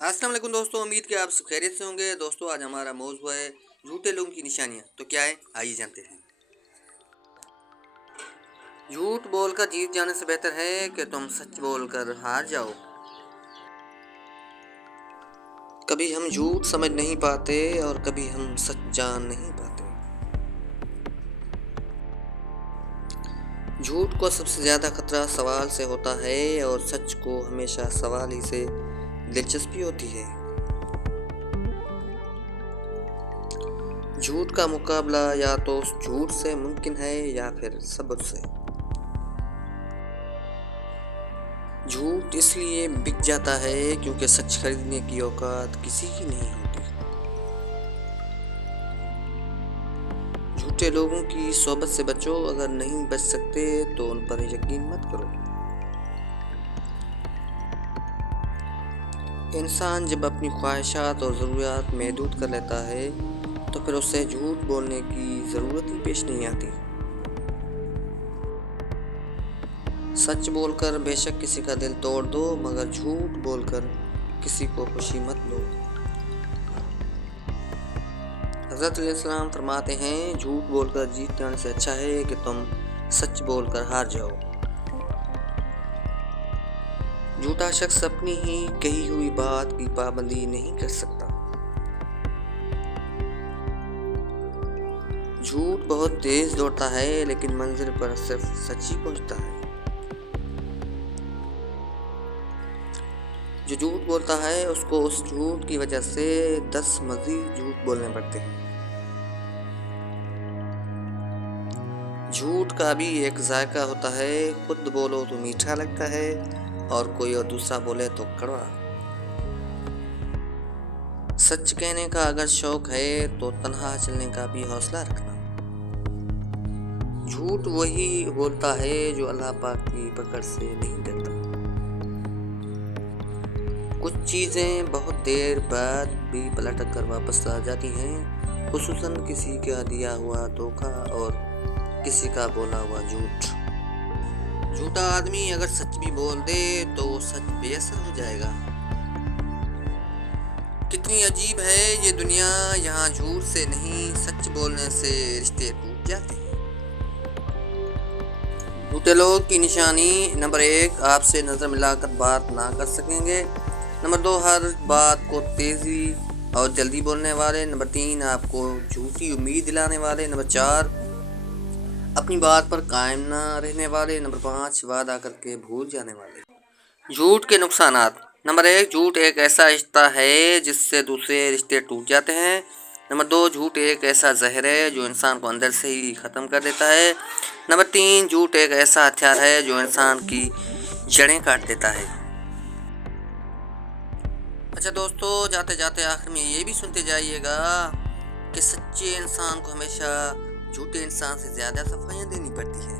अस्सलाम वालेकुम दोस्तों, उम्मीद कि आप सब खैरियत से होंगे। दोस्तों आज हमारा मौजू है झूठे लोगों की निशानियाँ। तो क्या है, आइए जानते हैं। झूठ बोलकर जीत जाने से बेहतर है कि तुम सच बोलकर हार जाओ। कभी हम झूठ समझ नहीं पाते और कभी हम सच जान नहीं पाते। झूठ को सबसे ज़्यादा खतरा सवाल से होता है और सच को हमेशा सवाल ही से दिलचस्पी होती है। झूठ का मुकाबला या तो उस झूठ से मुमकिन है या फिर सब्र से। झूठ इसलिए बिक जाता है क्योंकि सच खरीदने की औकात किसी की नहीं होती। झूठे लोगों की सोबत से बचो, अगर नहीं बच सकते तो उन पर यकीन मत करो। इंसान जब अपनी ख्वाहिशात और ज़रूरियात महदूद कर लेता है तो फिर उसे झूठ बोलने की ज़रूरत ही पेश नहीं आती। सच बोलकर बेशक किसी का दिल तोड़ दो, मगर झूठ बोलकर किसी को खुशी मत दो। हज़रत अलैहिस्सलाम फरमाते हैं, झूठ बोलकर जीत जाने से अच्छा है कि तुम सच बोलकर हार जाओ। झूठा शख्स अपनी ही कही हुई बात की पाबंदी नहीं कर सकता। झूठ बहुत तेज दौड़ता है लेकिन मंजिल पर सिर्फ सच ही पहुंचता है। जो झूठ बोलता है उसको उस झूठ की वजह से 10 मजीद झूठ बोलने पड़ते हैं। झूठ का भी एक जायका होता है, खुद बोलो तो मीठा लगता है और कोई और दूसरा बोले तो कड़वा। सच कहने का अगर शौक है तो तन्हा चलने का भी हौसला रखना। झूठ वही बोलता है जो अल्लाह पाक की पकड़ से नहीं डरता। कुछ चीज़ें बहुत देर बाद भी पलट कर वापस आ जाती हैं, खुसूसन किसी का दिया हुआ धोखा और किसी का बोला हुआ झूठ। झूठा आदमी अगर सच भी बोल दे तो वो सच बेअसर हो जाएगा। कितनी अजीब है ये दुनिया, यहाँ झूठ से नहीं सच बोलने से रिश्ते टूट जाते हैं। झूठे लोग की निशानी नंबर 1, आपसे नज़र मिलाकर बात ना कर सकेंगे। नंबर 2, हर बात को तेज़ी और जल्दी बोलने वाले। नंबर 3, आपको झूठी उम्मीद दिलाने वाले। नंबर 4, अपनी बात पर कायम ना रहने वाले। नंबर 5, वादा करके भूल जाने वाले। झूठ के नुकसानात। नंबर 1, झूठ एक ऐसा रिश्ता है जिससे दूसरे रिश्ते टूट जाते हैं। नंबर 2, झूठ एक ऐसा जहर है जो इंसान को अंदर से ही ख़त्म कर देता है। नंबर 3, झूठ एक ऐसा हथियार है जो इंसान की जड़ें काट देता है। अच्छा दोस्तों, जाते जाते आखिर में ये भी सुनते जाइएगा कि सच्चे इंसान को हमेशा झूठे इंसान से ज़्यादा सफाइयाँ देनी पड़ती है।